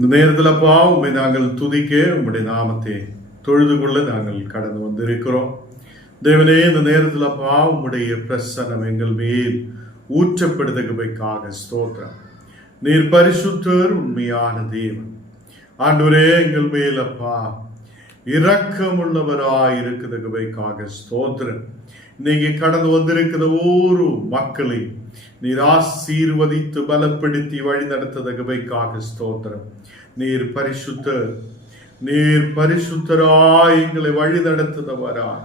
இந்த நேரத்தில் அப்பா உண்மை நாங்கள் துதிக்க உங்களுடைய நாமத்தை தொழுது கொள்ள நாங்கள் கடந்து வந்திருக்கிறோம். தேவனே இந்த நேரத்தில் அப்பா உங்களுடைய பிரசனம் எங்கள் மேல் ஊற்றப்படுதகவைக்காக ஸ்தோத்திரம். நீர் பரிசுத்தர் உண்மையான தேவன். ஆண்டவரே எங்கள் மேல் அப்பா இரக்கமுள்ளவராய் இருக்குதகவைக்காக ஸ்தோத்திரம். இன்னைக்கு கடந்து வந்திருக்கிற ஒரு மக்களை நீர் ஆசீர்வதித்து பலப்படுத்தி வழி நடத்ததகவைக்காக ஸ்தோத்திரம். நீர் பரிசுத்தர் நீர் பரிசுத்தராய் எங்களை வழி நடத்துதவராய்.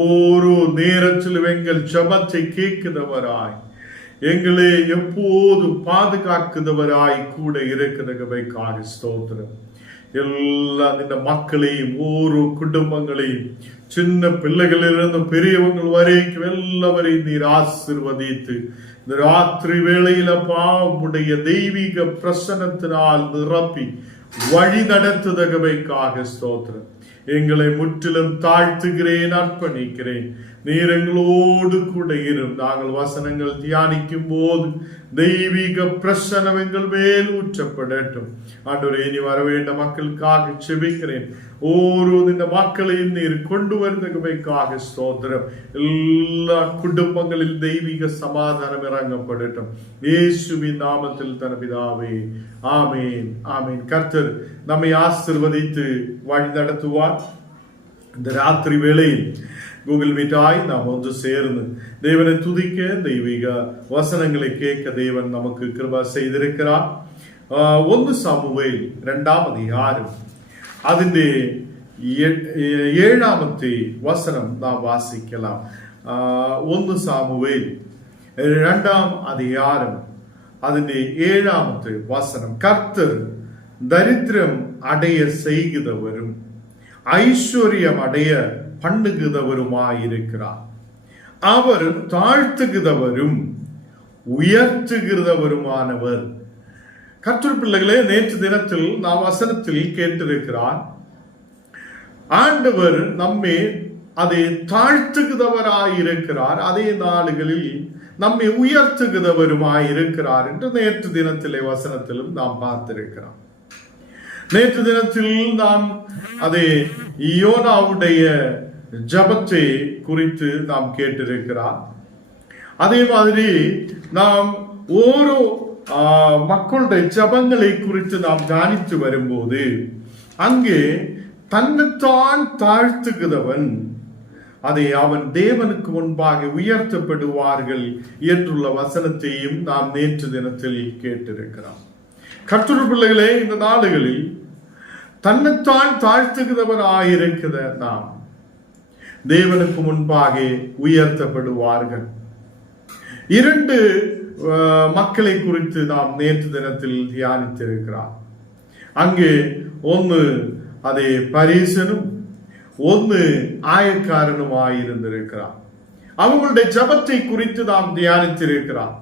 ஓரோ நேரத்திலும் எங்கள் ஜபத்தை கேட்கிறவராய் எங்களை எப்போது பாதுகாக்கிறவராய் கூட இருக்கிறதவைக்காக ஸ்தோத்திரம். எல்லா இந்த மக்களையும் ஓரோ குடும்பங்களையும் சின்ன பிள்ளைகளிலிருந்து பெரியவங்கள் வரைக்கும் எல்லாவரையும் நீர் ஆசிர்வதித்து இந்த ராத்திரி வேளையில பாவுடைய தெய்வீக பிரசனத்தினால் நிரப்பி வழி நடத்துதகவைக்காக ஸ்தோத்திரம். எங்களை முற்றிலும் தாழ்த்துகிறேன் அர்ப்பணிக்கிறேன். நீர் எங்களோடு கூட இரும் நாங்கள் வசனங்கள் தியானிக்கும் போது தெய்வீக பிரசனம் எங்கள் மேல் ஊற்றப்படட்டும். ஆண்டவரே இனி வர வேண்ட மக்களுக்காக செபிக்கிறேன். ஓரோ இந்த மக்களையும் நீர் கொண்டு வருதகமைக்காக ஸ்தோத்திரம். எல்லா குடும்பங்களில் தெய்வீக சமாதானம் இறங்கப்படட்டும். இயேசுவின் நாமத்தில் தனபிதாவே ஆமேன் ஆமேன். கர்த்தர் நம்மை ஆசிர்வதித்து வழி நடத்துவார் இந்த ராத்திரி வேளையில் கூகுள் மீட்டாய் நாம் ஒன்று சேர்ந்து தேவனை துதிக்க தெய்வீக வசனங்களை கேட்க தேவன் நமக்கு கிருபா செய்திருக்கிறார் ஆஹ் ഒന്ന് സാമുവേൽ രണ്ടാം അധികാരം അതിൻ്റെ ഏ- ഏഴാമത്തെ വസനം നാം വാസിക്കലാം ആഹ് ഒന്ന് സാമുവേൽ രണ്ടാം അധികാരം അതിൻ്റെ ഏഴാമത്തെ വസനം കർത്തർ ദരിദ്രം അടയ செய்கிறவரும் ஐஸ்வர்யம் அடைய பண்ணுகிறவருமாயிருக்கிறார். அவர் தாழ்த்துகிறவரும் உயர்த்துகிறவருமானவர். கற்றல் பிள்ளைகளே நேற்று தினத்தில் நாம் வசனத்தில் கேட்டிருக்கிறார் ஆண்டவர் நம்மை அதை தாழ்த்துகிறவராயிருக்கிறார். அதே நாடுகளில் நம்மை உயர்த்துகிறவருமாயிருக்கிறார் என்று நேற்று தினத்திலே வசனத்திலும் நாம் பார்த்திருக்கிறோம். நேற்று தினத்தில் நாம் அதை யோனாவுடைய ஜபத்தை குறித்து நாம் கேட்டிருக்கிறார். அதே மாதிரி நாம் ஓரோ மக்களுடைய ஜபங்களை குறித்து நாம் தியானித்து வரும்போது அங்கே தன்னைத்தான் தாழ்த்துகிறவன் அதை அவன் தேவனுக்கு முன்பாக உயர்த்தப்படுவார்கள் என்றுள்ள வசனத்தையும் நாம் நேற்று தினத்தில் கேட்டிருக்கிறோம். கர்த்தர் பிள்ளைகளே இந்த நாடுகளில் தன்னைத்தான் தாழ்த்துகிறவராயிருக்கிற நாம் தேவனுக்கு முன்பாக உயர்த்தப்படுவார்கள். இரண்டு மக்களை குறித்து நாம் நேற்று தினத்தில் தியானித்திருக்கிறார். அங்கே ஒன்று அதே பரீசனும் ஒன்று ஆயக்காரனுமாயிருந்திருக்கிறார் அவங்களுடைய ஜபத்தை குறித்து நாம் தியானித்திருக்கிறார்.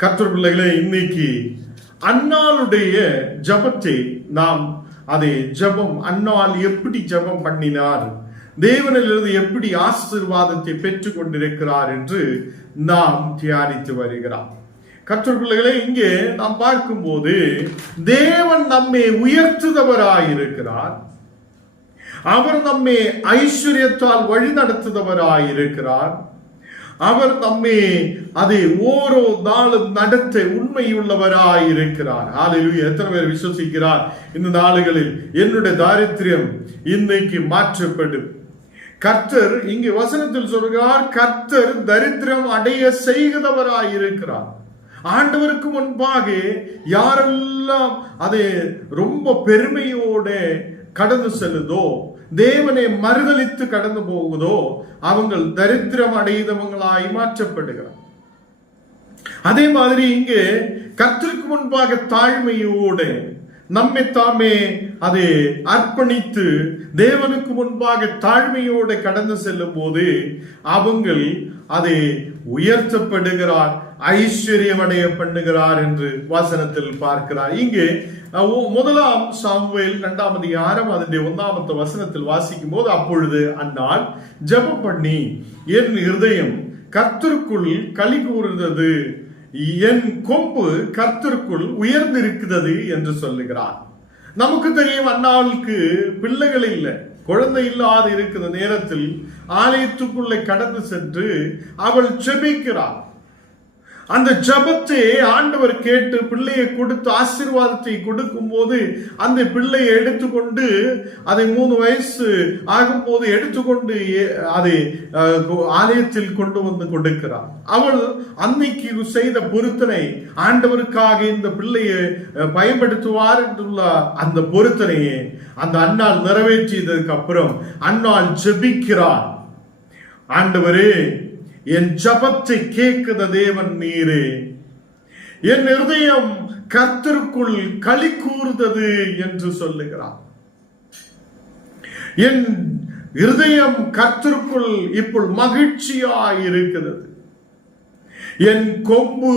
கர்த்தர் பிள்ளைகளை இன்னைக்கு அன்னாளுடைய ஜபத்தை நாம் அதை ஜபம் அன்னால் எப்படி ஜபம் பண்ணினார் தேவனிலிருந்து எப்படி ஆசீர்வாதத்தை பெற்றுக் கொண்டிருக்கிறார் என்று நாம் தியானித்து வருகிறார் கர்த்தர் பிள்ளைகளை இங்கே நாம் பார்க்கும்போது தேவன் நம்மை உயர்த்துதவராயிருக்கிறார். அவர் நம்மை ஐஸ்வர்யத்தால் வழி நடத்துதவராயிருக்கிறார் அவர் நம்மே அதை ஓரோ நாளும் நடத்த உண்மையுள்ளவராயிருக்கிறார். ஹalleluya. எத்தனை பேர் விசுவசிக்கிறார்? இந்த நாளுகளில் என்னுடைய தாரித்திரியம் இன்னைக்கு மாற்றப்படும். கர்த்தர் இங்கே வசனத்தில் சொல்கிறார் கர்த்தர் தரித்திரம் அடைய செய்கிறவராயிருக்கிறார். ஆண்டவருக்கு முன்பாக யாரெல்லாம் அதை ரொம்ப பெருமையோட கடந்து செல்லுதோ தேவனை மறுதளித்து கடந்து போகுதோ அவங்கள் தரித்திரம் அடைந்தவங்களாய் மாற்றப்படுகிறார். அதே மாதிரி இங்கு கத்திற்கு முன்பாக தாழ்மையோடு நம்மை தாமே அதை அர்ப்பணித்து தேவனுக்கு முன்பாக தாழ்மையோடு கடந்து செல்லும் போது அவங்கள் அதை உயர்த்தப்படுகிறார் ஐஸ்வர்யமடைய பண்ணுகிறார் என்று வசனத்தில் பார்க்கிறார். இங்கே முதலாம் சாமுவேல் இரண்டாம் அதிகாரம் அதனுடைய ஒன்றாமத்த வசனத்தில் வாசிக்கும் போது அப்பொழுது அந்நாள் ஜெபம் பண்ணி என் இருதயம் கர்த்தருக்குள் களி கூறுந்தது என் கொம்பு கர்த்தருக்குள் உயர்ந்திருக்கிறது என்று சொல்லுகிறார். நமக்கு தெரியும் அண்ணாவுக்கு பிள்ளைகள் இல்லை குழந்தை இல்லாது இருக்கிற நேரத்தில் ஆலயத்துக்குள்ளே கடந்து சென்று அவள் செபிக்கிறாள். அந்த ஜபத்தை ஆண்டவர் கேட்டு பிள்ளையை கொடுத்து ஆசீர்வாதத்தை கொடுக்கும் போது அந்த பிள்ளையை எடுத்துக்கொண்டு அதை மூணு வயசு ஆகும்போது எடுத்துக்கொண்டு ஏ- அதை அஹ், ஆலயத்தில் கொண்டு வந்து கொடுக்கிறார். அவள் அன்னைக்கு செய்த பொருத்தனை ஆண்டவருக்காக இந்த பிள்ளையை பயன்படுத்துவார் என்றுள்ள அந்த பொருத்தனையை அந்த அண்ணால் நிறைவேற்றியதற்கு அப்புறம் அண்ணால் ஜெபிக்கிறார். ஆண்டவரே என் ஜபத்தை கேட்குத தேவன் நீரே. என் இருதயம் கர்த்தருக்குள் களி கூர்ந்தது என்று சொல்லுகிறார். என் இருதயம் கர்த்தருக்குள் இப்போ மகிழ்ச்சியாய் இருக்கிறது. என் கொம்பு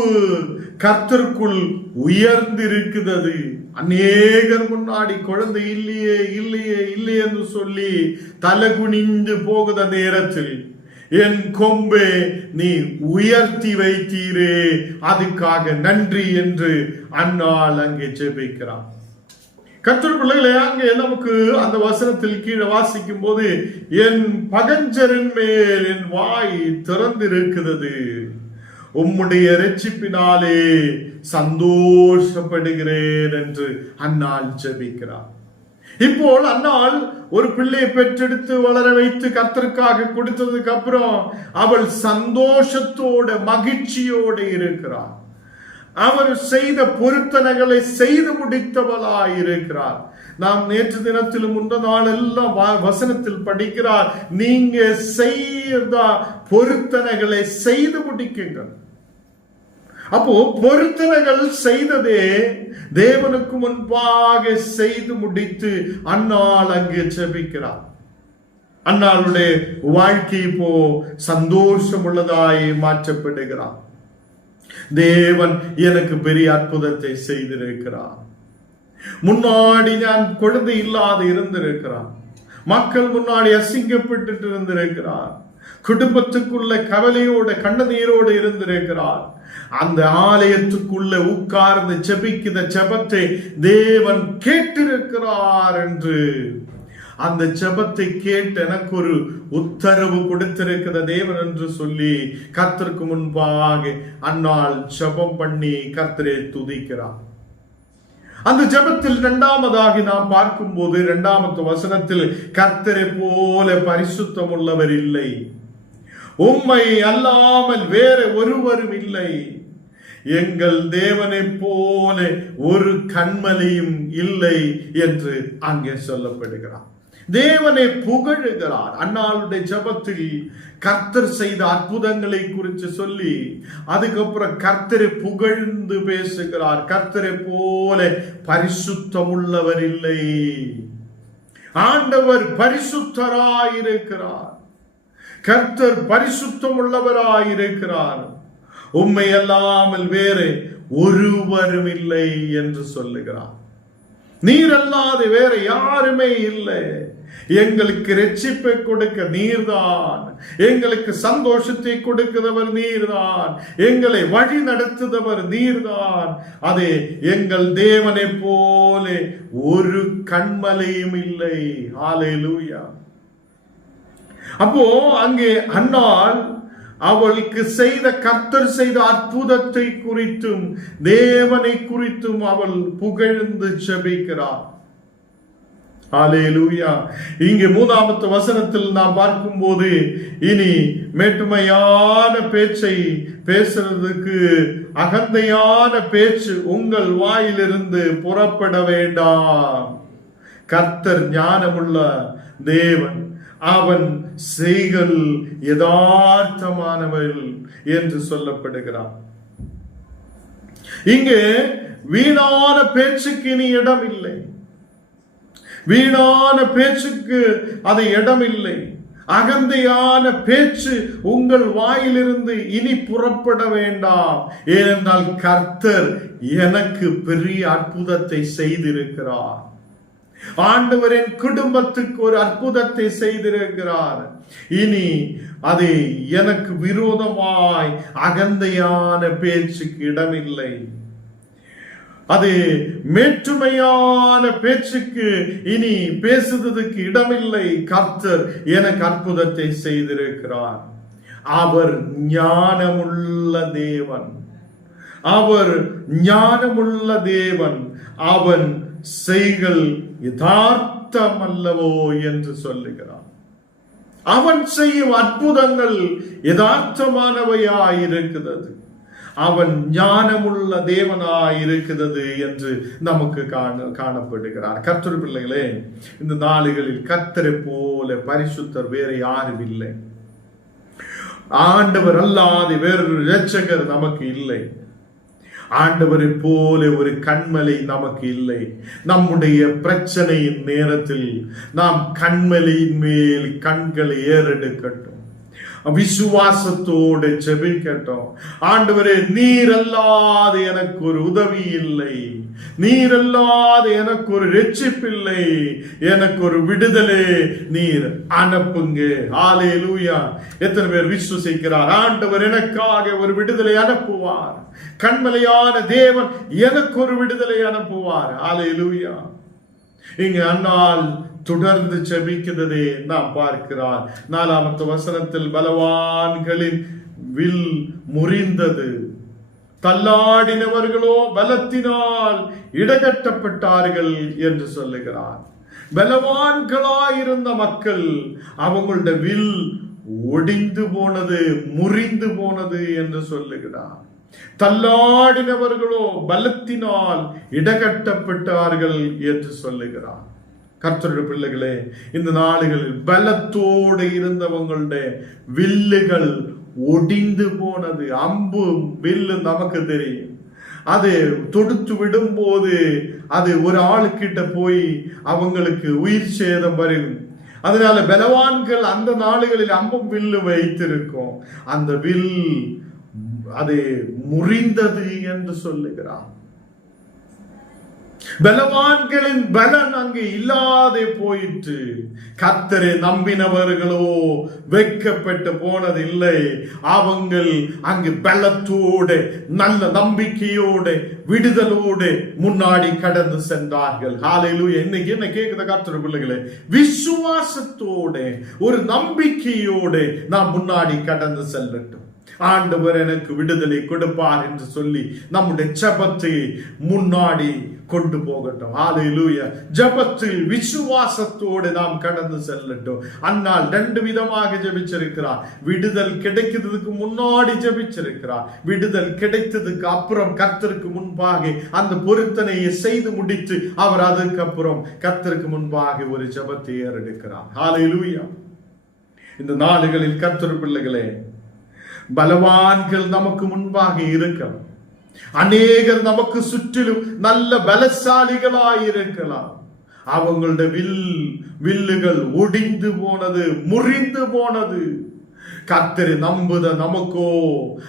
கர்த்தருக்குள் உயர்ந்திருக்கிறது. அநேகர் முன்னாடி குழந்தை இல்லையே இல்லையே இல்லையே என்று சொல்லி தலை குனிந்து போகுத நேரத்தில் என் கொம்பே நீ உயர்த்தி வைத்தீரே. அதுக்காக நன்றி என்று அன்னால் அங்கே ஜெபிக்கிறான். கர்த்தர் பிள்ளைகளே அங்கே நமக்கு அந்த வசனத்தில் கீழே வாசிக்கும் போது என் பகஞ்சரின் மேல் என் வாய் திறந்திருக்கிறது. உம்முடைய ரட்சிப்பினாலே சந்தோஷப்படுகிறேன் என்று அன்னால் ஜெபிக்கிறார் இப்போ அன்னால் ஒரு பிள்ளையை பெற்றெடுத்து வளர வைத்து கர்த்தருக்காக கொடுத்ததுக்கு அப்புறம் அவள் சந்தோஷத்தோட மகிழ்ச்சியோட இருக்கிறார் அவர் செய்த பொருத்தனைகளை செய்து முடித்தவளாய் இருக்கிறார் நாம் நேற்று தினத்திலும் முந்த நாள் எல்லாம் வசனத்தில் படிக்கிறார் நீங்க செய்த பொருத்தனைகளை செய்து முடிக்குங்கள். அப்போ பொருத்தனைகள் செய்ததே தேவனுக்கு முன்பாக செய்து முடித்து அன்னாள் அங்கே ஜெபிக்கிறார் அன்னாளுடைய வாழ்க்கை இப்போ சந்தோஷம் உள்ளதாய் மாற்றப்படுகிறார். தேவன் எனக்கு பெரிய அற்புதத்தை செய்திருக்கிறார். முன்னாடி நான் குழந்தை இல்லாது இருந்திருக்கிறான் மக்கள் முன்னாடி அசிங்கப்பட்டுட்டு இருந்திருக்கிறார். குடும்பத்துக்குள்ள கவலையோட கண்ணநீரோடு இருந்திருக்கிறார். அந்த ஆலயத்துக்குள்ள உட்கார்ந்து செபிக்கிற செபத்தை தேவன் கேட்டிருக்கிறார் என்று. அந்த செபத்தை கேட்டு எனக்கு ஒரு உத்தரவு கொடுத்திருக்கிற தேவன் என்று சொல்லி கர்த்தருக்கு முன்பாக அன்னால் செபம் பண்ணி கர்த்தரை துதிக்கிறார். அந்த ஜெபத்தில் இரண்டாமதாகி நாம் பார்க்கும்போது இரண்டாமத்து வசனத்தில் கர்த்தரை போல பரிசுத்தம் உள்ளவர் இல்லை. உம்மை அல்லாமல் வேற ஒருவரும் இல்லை. எங்கள் தேவனைப் போல ஒரு கண்மலையும் இல்லை என்று அங்கே சொல்லப்படுகிறான் தேவனை புகழுகிறார். அன்னாளுடைய ஜெபத்தில் கர்த்தர் செய்த அற்புதங்களை குறித்து சொல்லி அதுக்கப்புறம் கர்த்தரை புகழ்ந்து பேசுகிறார். கர்த்தரை போல பரிசுத்தம் உள்ளவர் இல்லை. ஆண்டவர் பரிசுத்தராயிருக்கிறார். கர்த்தர் பரிசுத்தம் உள்ளவராயிருக்கிறார் உண்மை அல்லாமல் வேறு ஒருவரும் இல்லை என்று சொல்லுகிறார். நீர் அல்லாது வேற யாருமே இல்லை. எங்களுக்கு ரட்சிப்பை கொடுக்க நீர்தான். எங்களுக்கு சந்தோஷத்தை கொடுக்கிறவர் நீர்தான். எங்களை வழி நடத்துதவர் நீர்தான். அதே எங்கள் தேவனை போல ஒரு கண்மலையும் இல்லை. ஆலையிலூயா அப்போ அங்கே அன்னால் அவளுக்கு செய்த கர்த்தர் செய்த அற்புதத்தை குறித்தும் தேவனை குறித்தும் அவள் புகழ்ந்து செபிக்கிறாள் ஹalleluya. இங்கே மூணாமத்து வசனத்தில் நாம் பார்க்கும்போது இனி மேட்டுமையான பேச்சை பேசுறதுக்கு அகந்தையான பேச்சு உங்கள் வாயிலிருந்து புறப்பட வேண்டாம். கர்த்தர் ஞானமுள்ள தேவன். அவன் செய்கள் யதார்த்தமானவள் என்று சொல்லப்படுகிறான். இங்கே வீணான பேச்சுக்கு இனி இடம் இல்லை. வீணான பேச்சுக்கு அது இடமில்லை. அகந்தையான பேச்சு உங்கள் வாயிலிருந்து இனி புறப்பட வேண்டாம். ஏனென்றால் கர்த்தர் எனக்கு பெரிய அற்புதத்தை செய்திருக்கிறார். ஆண்டவரின் குடும்பத்துக்கு ஒரு அற்புதத்தை செய்திருக்கிறார். இனி அது எனக்கு விரோதமாய் அகந்தையான பேச்சுக்கு இடமில்லை. அது மேற்றுமையான பேச்சுக்கு இனி பேசுவதற்கு இடமில்லை. கர்த்தர் எனக்கு அற்புதத்தை செய்திருக்கிறார். அவர் ஞானமுள்ள தேவன். அவர் ஞானமுள்ள தேவன். அவன் செய்கள் யதார்த்தம் அல்லவோ என்று சொல்லுகிறான் அவன் செய்யும் அற்புதங்கள் யதார்த்தமானவையாயிருக்கிறது. இருக்கிறது அவன் ஞானமுள்ள தேவனாய் இருக்கிறது என்று நமக்கு காண காணப்படுகிறார். கர்த்தர் பிள்ளைகளே இந்த நாளுகளில் கர்த்தரை போல பரிசுத்தர் வேற யாரும் இல்லை. ஆண்டவர் அல்லாத வேறொரு இரட்சகர் நமக்கு இல்லை. ஆண்டவரை போல ஒரு கண்மலை நமக்கு இல்லை. நம்முடைய பிரச்சனையின் நேரத்தில் நாம் கண்மலையின் மேல் கண்களை ஏறெடுக்கட்டும். விசுவாசத்தோடு ஜெபிக்கட்டும். ஆண்டவரே நீர் எனக்கு ஒரு உதவி இல்லை. நீர் எனக்கு ஒரு ரட்சிப்பில்லை. எனக்கு ஒரு விடுதலை நீர் அனுப்புங்க. ஆலே லூயா எத்தனை பேர் விசுவசிக்கிறார்? ஆண்டவர் எனக்காக ஒரு விடுதலை அனுப்புவார். கண்மலையான தேவன் எனக்கு ஒரு விடுதலை அனுப்புவார். ஆலே லூயா இங்க அண்ணால் தொடர்ந்து செபிக்கிறதே நாம் பார்க்கிறார். நாலாமத்து வசனத்தில் பலவான்களின் வில் முறிந்தது. தள்ளாடினவர்களோ பலத்தினால் இடகட்டப்பட்டார்கள் என்று சொல்லுகிறார். பலவான்களாயிருந்த மக்கள் அவங்களுடைய வில் ஒடிந்து போனது முறிந்து போனது என்று சொல்லுகிறார். தள்ளாடினவர்களோ பலத்தினால் இடகட்டப்பட்டார்கள் என்று சொல்லுகிறார். கர்த்தருடைய பிள்ளைகளே இந்த நாடுகளில் பலத்தோடு இருந்தவங்களுடைய வில்லுகள் ஒடிந்து போனது. அம்பு வில்லு நமக்கு தெரியும். அது தொடுத்து விடும்போது அது ஒரு ஆளுக்கிட்ட போய் அவங்களுக்கு உயிர் சேதம் வரும். அதனால பலவான்கள் அந்த நாடுகளில் அம்பும் வில்லு வைத்திருக்கும். அந்த வில் அது முறிந்தது என்று சொல்லுகிறான். பலவான்களின் பலன் அங்கு இல்லாதே போயிற்று. கத்தரை நம்பினவர்களோ வெட்கப்பட்டு போனதில்லை. அவங்கள் அங்கு பலத்தோடு நல்ல நம்பிக்கையோடு விடுதலோடு முன்னாடி கடந்து சென்றார்கள். காலையிலும் என்னைக்கு என்ன கேக்குத கத்தர் பிள்ளைகளே? விசுவாசத்தோடு ஒரு நம்பிக்கையோடு நாம் முன்னாடி கடந்து செல்லட்டும். ஆண்டவர் எனக்கு விடுதலை கொடுப்பார் என்று சொல்லி நம்முடைய செபத்தை முன்னாடி கொண்டு போகட்டும். ஆலையிலூய ஜபத்தில் விசுவாசத்தோடு நாம் கடந்து செல்லட்டும். அன்னால் ரெண்டு விதமாக ஜபிச்சிருக்கிறார். விடுதல் கிடைக்கிறதுக்கு முன்னாடி ஜபிச்சிருக்கிறார். விடுதல் கிடைத்ததுக்கு அப்புறம் கத்தருக்கு முன்பாக அந்த பொருத்தனையை செய்து முடித்து அவர் அதுக்கப்புறம் கத்தருக்கு முன்பாக ஒரு ஜபத்தை ஏறெடுக்கிறார். ஆலையிலூயா இந்த நாடுகளில் கர்த்தர் பிள்ளைகளே பலவான்கள் நமக்கு முன்பாக இருக்கலாம் அநேகர் நமக்கு சுற்றிலும் நல்ல பலசாலிகளாய் இருக்கலாம் அவங்களுடைய வில் வில்லுகள் ஒடிந்து போனது முறிந்து போனது நம்புத நமக்கோ.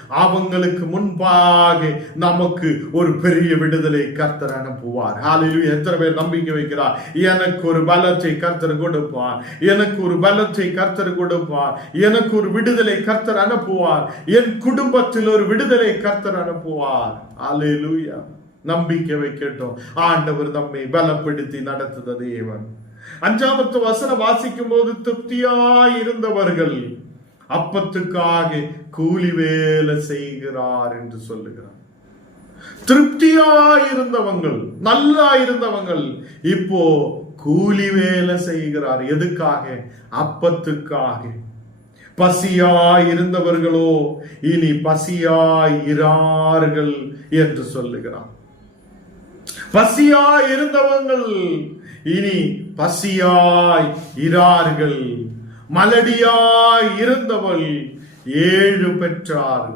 அவங்களுக்கு முன்பாக நமக்கு ஒரு பெரிய விடுதலை கர்த்தர் அனுப்புவார். ஹாலிலும் எத்தனை பேர் நம்பிக்கை வைக்கிறார்? எனக்கு ஒரு பலத்தை கர்த்தர் கொடுப்பார். எனக்கு ஒரு பலத்தை கர்த்தர் கொடுப்பார். எனக்கு ஒரு விடுதலை கர்த்தர் அனுப்புவார். என் குடும்பத்தில் ஒரு விடுதலை கர்த்தர் அனுப்புவார். ஹalleluya நம்பிக்கை வைக்கட்டும். ஆண்டவர் நம்மை பலப்படுத்தி நடத்துத தேவன். அஞ்சாமத்து வசனம் வாசிக்கும் போது திருப்தியாய் இருந்தவர்கள் அப்பத்துக்காக கூலி வேலை செய்கிறார் என்று சொல்லுகிறார். திருப்தியாய் இருந்தவங்கள் நல்லா இருந்தவங்கள் இப்போ கூலி வேலை செய்கிறார். எதுக்காக? அப்பத்துக்காக. பசியாய் இருந்தவர்களோ இனி பசியாய் இரார்கள் என்று சொல்லுகிறார். பசியாய் இருந்தவங்கள் இனி பசியாய் இரார்கள் மலடியாய் இருந்தவள் ஏழு பெற்றார்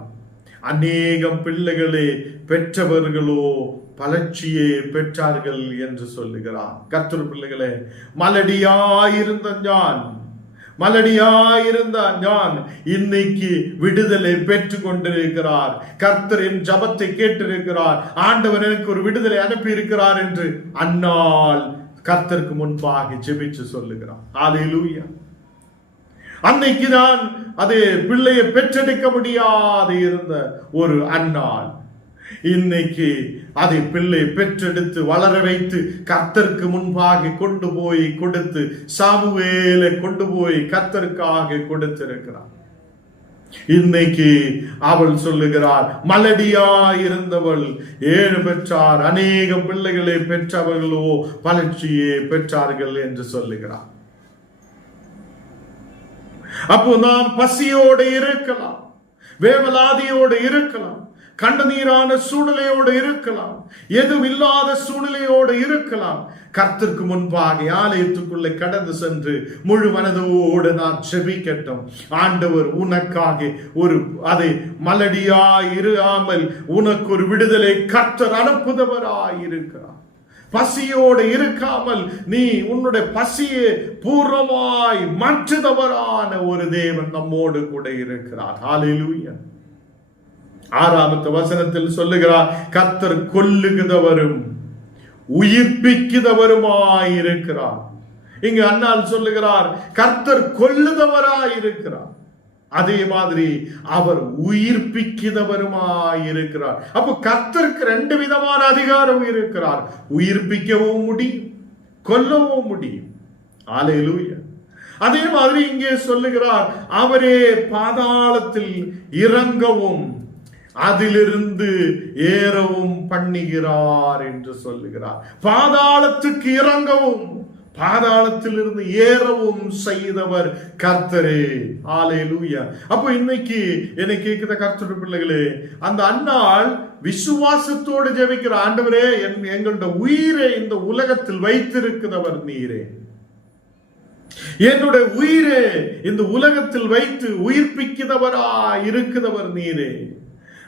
அநேகம் பிள்ளைகளே பெற்றவர்களோ பலட்சியே பெற்றார்கள் என்று சொல்லுகிறார் கர்த்தர் பிள்ளைகளே மலடியாயிருந்த ஞான் மலடியாயிருந்த ஞான் இன்னைக்கு விடுதலை பெற்று கொண்டிருக்கிறார். கர்த்தரின் ஜபத்தை கேட்டிருக்கிறார். ஆண்டவர் எனக்கு ஒரு விடுதலை அனுப்பி இருக்கிறார் என்று அன்னால் கர்த்தருக்கு முன்பாக ஜெபிச்சு சொல்லுகிறார் ஆலையிலூயா அன்னைக்கு தான் அது பிள்ளையை பெற்றெடுக்க முடியாது இருந்த ஒரு அண்ணாள் இன்னைக்கு அதை பிள்ளை பெற்றெடுத்து வளர வைத்து கத்தருக்கு முன்பாக கொண்டு போய் கொடுத்து சாமுவேலை கொண்டு போய் கத்தருக்காக கொடுத்திருக்கிறார். இன்னைக்கு அவள் சொல்லுகிறார் மலடியா இருந்தவள் ஏழு பெற்றார் அநேக பிள்ளைகளை பெற்றவர்களோ வளர்ச்சியே பெற்றார்கள் என்று சொல்லுகிறார். அப்போ நாம் பசியோடு இருக்கலாம் வேவலாதியோடு இருக்கலாம் கண்ணநீரான சூழ்நிலையோடு இருக்கலாம் எதுவும் இல்லாத சூழ்நிலையோடு இருக்கலாம். கர்த்திற்கு முன்பாக ஆலயத்துக்குள்ளே கடந்து சென்று முழு மனதோடு நான் செபிக்கட்டும் ஆண்டவர் உனக்காக ஒரு அதை மலடியாய் இராமல் உனக்கு ஒரு விடுதலை கர்த்தர் அனுப்புதவராய் இருக்கிறார் பசியோடு இருக்காமல் நீ உன்னுடைய பசியை பூர்வமாய் மாற்றுதவரான ஒரு தேவன் நம்மோடு கூட இருக்கிறார். ஹalleluya ஆறாமத்து வசனத்தில் சொல்லுகிறார் கத்தர் கொல்லுகிறவரும் உயிர்ப்பிக்கிறவருமாய் இருக்கிறார் இங்கு அண்ணால் சொல்லுகிறார் கர்த்தர் கொல்லுதவராய் இருக்கிறார் அதே மாதிரி அவர் உயிர்ப்பிக்கிறவருமாய் இருக்கிறார் அப்போ கர்த்தருக்கு ரெண்டு விதமான அதிகாரம் இருக்கிறார். உயிர்ப்பிக்கவும் முடியும் கொல்லவும் முடியும். ஆலையிலூயா அதே மாதிரி இங்கே சொல்லுகிறார் அவரே பாதாளத்தில் இறங்கவும் அதிலிருந்து ஏறவும் பண்ணுகிறார் என்று சொல்லுகிறார். பாதாளத்துக்கு இறங்கவும் பாதாளத்திலிருந்து ஏறவும் செய்தவர் கர்த்தரே. ஆலே லூயா அப்போ இன்னைக்கு என்னை கேட்கிற கர்த்தர் பிள்ளைகளே அந்த அன்னாள் விசுவாசத்தோடு ஜெபிக்கிற ஆண்டவரே என் எங்களுடைய உயிரை இந்த உலகத்தில் வைத்திருக்கிறவர் நீரே. என்னுடைய உயிரே இந்த உலகத்தில் வைத்து உயிர்ப்பிக்கிறவரா இருக்கிறவர் நீரே.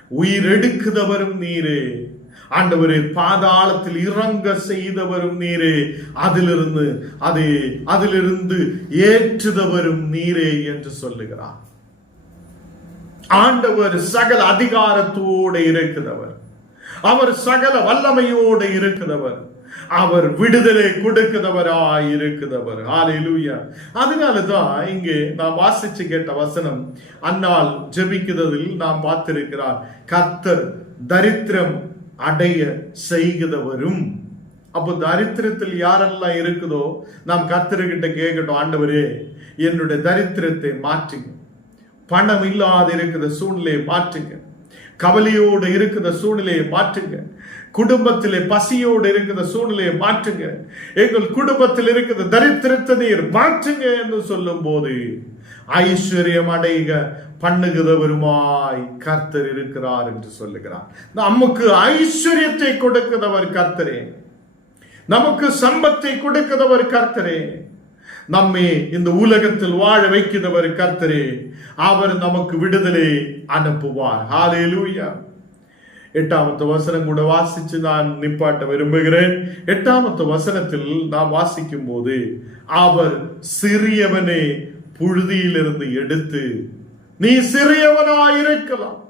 உயிர் எடுக்குதவரும் நீரே. ஆண்டவரே பாதாளத்தில் இறங்க செய்தவரும் நீரே. அதிலிருந்து அது அதிலிருந்து ஏற்றுதவரும் நீரே என்று சொல்லுகிறார். ஆண்டவர் சகல அதிகாரத்தோடு இருக்கிறவர். அவர் சகல வல்லமையோடு இருக்கிறவர். அவர் விடுதலை கொடுக்கிறவராய் இருக்கிறவர். ஆலையிலூயா அதனாலதான் இங்கே நாம் வாசிச்சு கேட்ட வசனம் அன்னால் ஜெபிக்கிறதில் நாம் பார்த்திருக்கிறார். கர்த்தர் தரித்திரம் அடைய செய்கிறவரும். அப்போ தரித்திரத்தில் யாரெல்லாம் இருக்குதோ நாம் கர்த்தர்கிட்ட கேட்கட்டும் ஆண்டவரே என்னுடைய தரித்திரத்தை மாற்றுங்க. பணம் இல்லாத இருக்கிற சூழ்நிலையை மாற்றுங்க. கவலையோடு இருக்கிற சூழ்நிலையை மாற்றுங்க. குடும்பத்திலே பசியோடு இருக்கிற சூழ்நிலையை மாற்றுங்க. எங்கள் குடும்பத்தில் இருக்கிற தரித்திரத்தை நீர் மாற்றுங்க என்று சொல்லும் போது ஐஸ்வர்யம் அடைக பண்ணுகிறவருமாய் கர்த்தர் இருக்கிறார் என்று சொல்லுகிறார். நமக்கு ஐஸ்வர்யத்தை கொடுக்கிறவர் கர்த்தரே. நமக்கு சம்பத்தை கொடுக்கிறவர் கர்த்தரே. நம்மை இந்த உலகத்தில் வாழ வைக்கிறவர் கர்த்தரே. அவர் நமக்கு விடுதலை அனுப்புவார். ஹalleluya எட்டாமத்து வசனம் கூட வாசிச்சு நான் நிப்பாட்ட விரும்புகிறேன். எட்டாமத்து வசனத்தில் நாம் வாசிக்கும் போது அவர் சிறியவனே புழுதியிலிருந்து எடுத்து நீ சிறியவனாயிருக்கலாம்.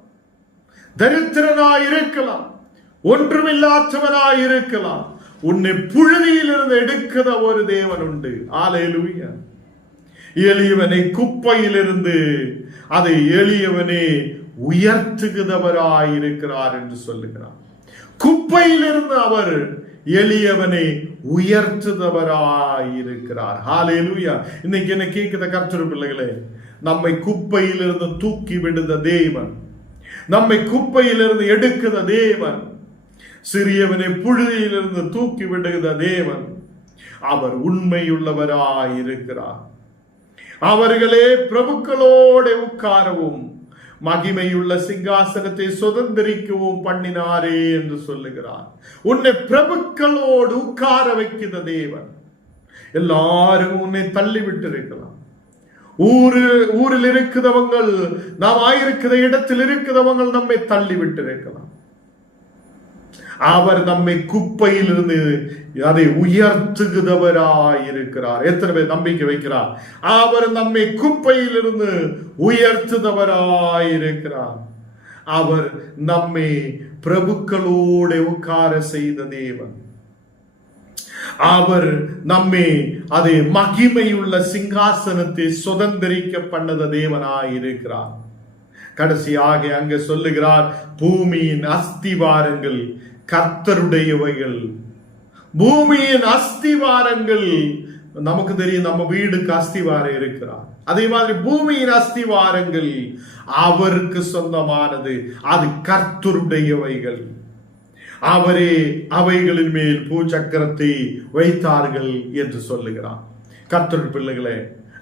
தரித்திரனாயிருக்கலாம். ஒன்றுமில்லாதவனாயிருக்கலாம் உன்னை புழுதியிலிருந்து எடுக்கிற ஒரு தேவன் உண்டு ஆலையிலுயா எளியவனை குப்பையிலிருந்து அதை எளியவனே உயர்த்துகிறவராயிருக்கிறார் என்று சொல்லுகிறார். குப்பையிலிருந்து அவர் எளியவனை உயர்த்துதவராயிருக்கிறார் ஹாலேலூயா இன்னைக்கு என்ன கேட்குற கர்த்தர் பிள்ளைகளே நம்மை குப்பையிலிருந்து தூக்கி விடுத தேவன் நம்மை குப்பையிலிருந்து எடுக்கிற தேவன் சிறியவனை புழுதியிலிருந்து தூக்கி விடுகிற தேவன் அவர் உண்மையுள்ளவராயிருக்கிறார். அவர்களே பிரபுக்களோட உட்காரவும் மகிமையுள்ள சிங்காசனத்தை சுதந்திரிக்கவும் பண்ணினாரே என்று சொல்லுகிறார். உன்னை பிரபுக்களோடு உட்கார வைக்கிற தேவன். எல்லாரும் உன்னை தள்ளிவிட்டு இருக்கலாம் ஊரு ஊரில் இருக்கிறவங்கள் நாம் ஆயிருக்கிற இடத்தில் இருக்கிறவங்கள் நம்மை தள்ளிவிட்டு இருக்கலாம் அவர் நம்மை குப்பையிலிருந்து அதை உயர்த்துகிறவராயிருக்கிறார். எத்தனை பேர் நம்பிக்கை வைக்கிறார்? அவர் நம்மை குப்பையிலிருந்து உயர்த்துதவராயிருக்கிறார் அவர் நம்மை பிரபுக்களோட உட்கார செய்த தேவன். அவர் நம்மை அதை மகிமையுள்ள சிங்காசனத்தை சுதந்திரிக்க பண்ணத தேவனாயிருக்கிறார். கடைசியாக அங்கு சொல்லுகிறார் பூமியின் அஸ்திவாரங்கள் கர்த்தருடையவைகள். பூமியின் அஸ்திவாரங்கள். நமக்கு தெரியும் நம்ம வீடுக்கு அஸ்திவாரம் இருக்கிறார். அதே மாதிரி பூமியின் அஸ்திவாரங்கள் அவருக்கு சொந்தமானது. அது கர்த்தருடையவைகள். அவரே அவைகளின் மேல் பூச்சக்கரத்தை வைத்தார்கள் என்று சொல்லுகிறார். கர்த்தர் பிள்ளைகளே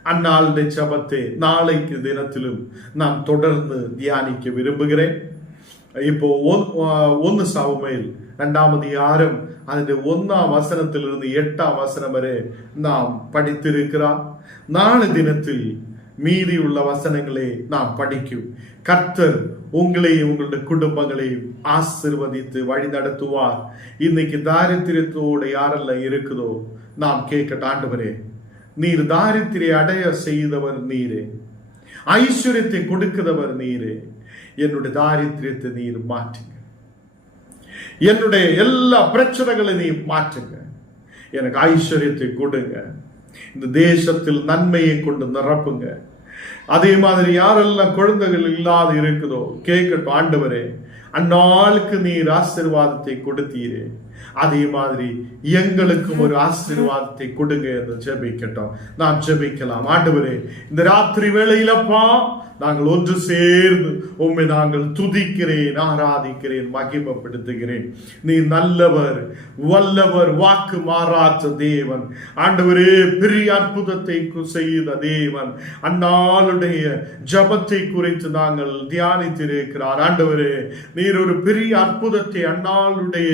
அந்நாளுடைய சபத்தை நாளைக்கு தினத்திலும் நான் தொடர்ந்து தியானிக்க விரும்புகிறேன். ഇപ്പോ ഒന്ന് സാവുമേൽ രണ്ടാമത് ഈ ആരം അതിന്റെ ഒന്നാം വസനത്തിൽ നിന്ന് എട്ടാം വസനം വരെ നാം പഠിത്തിരിക്കുക നാളെ ദിനത്തിൽ മീതിയുള്ള വസനങ്ങളെ നാം പഠിക്കും. കർത്തർ ഉങ്ങളെയും ഉങ്ങളുടെ കുടുംബങ്ങളെയും ആശീർവദിച്ച് വഴി നടത്തുവാൻ ഇന്നിക്ക് ദാരിദ്ര്യത്തോടെ ആരെല്ലാം ഇരുക്കുന്നോ? നാം കേക്കട്ടാണ്ടുവരെ നീർ ദാരിദ്ര്യ അടയ ചെയ്തവർ നീരെ. ഐശ്വര്യത്തെ കൊടുക്കുന്നവർ നീരെ. என்னுடைய தாரித்திரியத்தை நீர் மாற்றுங்க. என்னுடைய எல்லா பிரச்சனைகளையும் நீ மாற்றுங்க. எனக்கு ஐஸ்வர்யத்தை கொடுங்க. இந்த தேசத்தில் நன்மையை கொண்டு நிரப்புங்க. அதே மாதிரி யாரெல்லாம் குழந்தைகள் இல்லாது இருக்குதோ கேட்கட்டும் ஆண்டவரே அந்நாளுக்கு நீர் ஆசிர்வாதத்தை கொடுத்தீரே. அதே மாதிரி எங்களுக்கும் ஒரு ஆசீர்வாதத்தை கொடுங்க என்று ஜெபிக்கட்டும். நாம் ஜெபிக்கலாம். ஆண்டவரே இந்த ராத்திரி வேளையிலப்பா நாங்கள் ஒன்று சேர்ந்து உண்மை நாங்கள் துதிக்கிறேன் ஆராதிக்கிறேன் மகிமப்படுத்துகிறேன். நீ நல்லவர் வல்லவர் வாக்கு மாறாற்ற தேவன். ஆண்டவரே பெரிய அற்புதத்தை செய்த தேவன். அந்நாளுடைய ஜபத்தை குறித்து நாங்கள் தியானித்திருக்கிறார். ஆண்டவரே நீர் ஒரு பெரிய அற்புதத்தை அந்நாளுடைய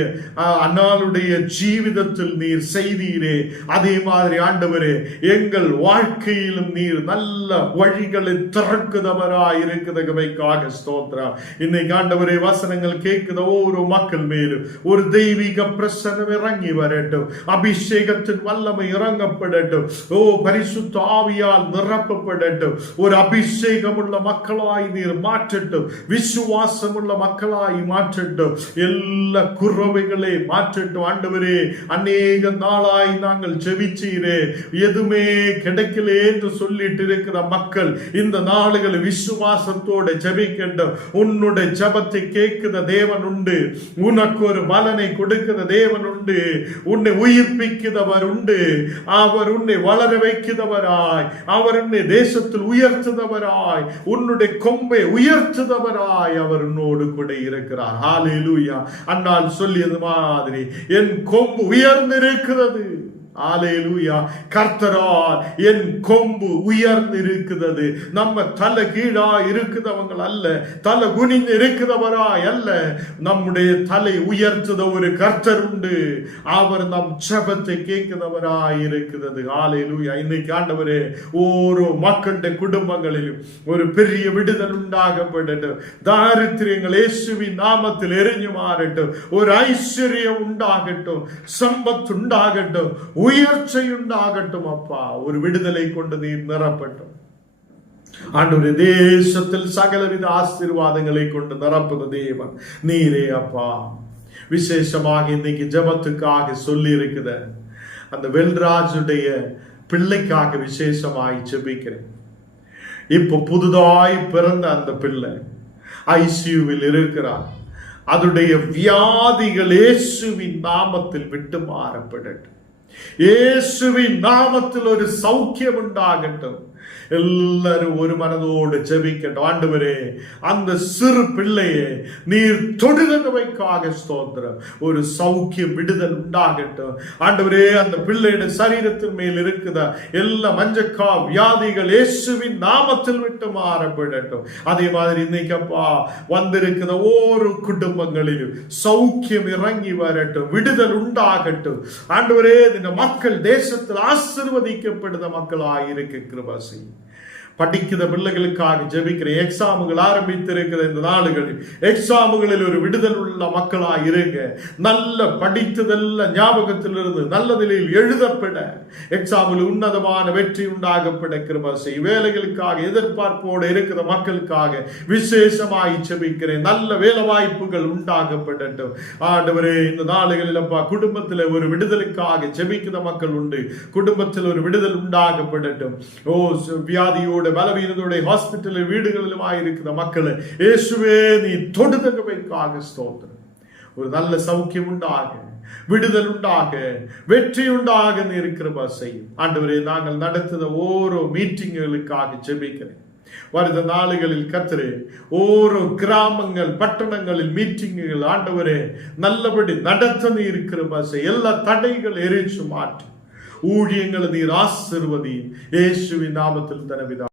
அந்நாளுடைய ஜீவிதத்தில் நீர் செய்தீரே. அதே மாதிரி ஆண்டவரே எங்கள் வாழ்க்கையிலும் நீர் நல்ல வழிகளை திறக்குதவரா நல்லவராய் ஸ்தோத்ரா. இன்னைக்கு ஆண்டவரே வசனங்கள் கேட்குத ஒவ்வொரு மக்கள் மேலும் ஒரு தெய்வீக பிரசனம் இறங்கி வரட்டும். அபிஷேகத்தின் வல்லமை இறங்கப்படட்டும். ஓ பரிசுத்த ஆவியால் நிரப்பப்படட்டும். ஒரு அபிஷேகம் உள்ள மக்களாய் நீர் மாற்றட்டும். விசுவாசம் உள்ள மக்களாய் மாற்றட்டும். எல்லா குறவைகளை மாற்ற மாற்றட்டும் ஆண்டவரே அநேக நாளாய் நாங்கள் செவிச்சீரே எதுவுமே கிடைக்கல என்று சொல்லிட்டு இருக்கிற மக்கள் இந்த நாளுகளை விசுவாசத்தோடு ஜபிக்கின்ற உன்னுடைய ஜபத்தை கேட்கிற தேவன் உண்டு. உனக்கு ஒரு பலனை கொடுக்கிற தேவன் உண்டு. உன்னை உயிர்ப்பிக்கிறவர் உண்டு. அவர் உன்னை வளர வைக்கிறவராய். அவர் உன்னை தேசத்தில் உயர்த்துதவராய். உன்னுடைய கொம்பை உயர்த்துதவராய். அவர் உன்னோடு கூட இருக்கிறார். ஹாலேலூயா அன்னால் சொல்லியது மாதிரி என் கொம்பு உயர்ந்திருக்கிறது. ஆலேலூயா. கர்த்தரால் என் கொம்பு உயர்ந்து இருக்கிறது நம்ம தலை கீழா இருக்கிறவங்கள் அல்ல. தலை குனிந்து இருக்குதவராய் அல்ல. நம்முடைய தலை உயர்த்துத ஒரு கர்த்தர் உண்டு. அவர் நம் ஜபத்தை கேட்கிறவராய் இருக்கிறது ஆலேலூயா. இன்னைக்கு ஆண்டவரே ஓரோ மக்களுடைய குடும்பங்களிலும் ஒரு பெரிய விடுதல் உண்டாகப்படட்டும். தாரித்திரியங்கள் இயேசுவின் நாமத்தில் எரிஞ்சு மாறட்டும் ஒரு ஐஸ்வர்யம் உண்டாகட்டும். சம்பத் உண்டாகட்டும். உயர்ச்சையுண்டாகட்டும் அப்பா ஒரு விடுதலை கொண்டு நீர் நிரப்பட்டும். ஆண்டு தேசத்தில் சகலவித ஆசீர்வாதங்களை கொண்டு நிரப்புத தேவன். நீரே அப்பா. விசேஷமாக இன்னைக்கு ஜபத்துக்காக சொல்லி இருக்குத அந்த வெல்ராஜுடைய பிள்ளைக்காக விசேஷமாய் ஜெபிக்கிறேன். இப்போ புதுதாய் பிறந்த அந்த பிள்ளை ஐசியூவில் இருக்கிறார். அதுடைய வியாதிகள் இயேசுவின் நாமத்தில் விட்டு மாறப்படட்டும். இயேசுவின் நாமத்தில் ஒரு சௌக்கியம் உண்டாகட்டும் எல்லாரும் ஒரு மனதோடு ஜெபிக்கட்டும். ஆண்டவரே அந்த சிறு பிள்ளையே நீர் தொடுதவைக்காக ஸ்தோத்திரம். ஒரு சௌக்கியம் விடுதல் உண்டாகட்டும். ஆண்டவரே அந்த பிள்ளையுடைய சரீரத்தின் மேல் இருக்குத? எல்லா மஞ்சக்கா வியாதிகள் இயேசுவின் நாமத்தில் விட்டு மாறப்படட்டும். அதே மாதிரி இன்னைக்கு அப்பா வந்திருக்கிற ஒவ்வொரு குடும்பங்களிலும் சௌக்கியம் இறங்கி வரட்டும் விடுதல் உண்டாகட்டும். ஆண்டவரே இந்த மக்கள் தேசத்தில் ஆசிர்வதிக்கப்படுத மக்களாக இருக்க கிருபாசி assim. படிக்கிற பிள்ளைகளுக்காக ஜெபிக்கிறேன் எக்ஸாமுகள் ஆரம்பித்திருக்கிற இந்த நாடுகளில் எக்ஸாமுகளில் ஒரு விடுதல் உள்ள மக்களாக இருங்க நல்ல படித்ததெல்லாம் ஞாபகத்தில் இருந்து நல்ல நிலையில் எழுதப்பட எக்ஸாமில் உன்னதமான வெற்றி உண்டாகப்பட கிருபசை வேலைகளுக்காக எதிர்பார்ப்போடு இருக்கிற மக்களுக்காக விசேஷமாய் ஜெபிக்கிறேன் நல்ல வேலை வாய்ப்புகள் உண்டாகப்படட்டும் ஆண்டவரே இந்த நாடுகளில் அப்பா குடும்பத்தில் ஒரு விடுதலுக்காக ஜெபிக்கிற மக்கள் உண்டு குடும்பத்தில் ஒரு விடுதல் உண்டாகப்படட்டும் ஓ வியாதியோடு அவருடைய பலவீனத்துடைய ஹாஸ்பிட்டலில் வீடுகளிலுமாய் இருக்கிற மக்களை இயேசுவே நீ தொடுதகமைக்காக ஸ்தோத்திரம். ஒரு நல்ல சௌக்கியம் உண்டாக விடுதல் உண்டாக வெற்றி உண்டாக இருக்கிற செய்யும். ஆண்டவரே நாங்கள் நடத்தின ஓரோ மீட்டிங்களுக்காக ஜெபிக்கிறேன். வருத நாளுகளில் கத்திரு ஓரோ கிராமங்கள் பட்டணங்களில் மீட்டிங்குகள் ஆண்டவரே நல்லபடி நடத்த நீ இருக்கிற பசை எல்லா தடைகள் எரிச்சு மாற்று. ஊழியங்களை நீர் ஆசிர்வதி இயேசுவின் நாமத்தில் தனவிதா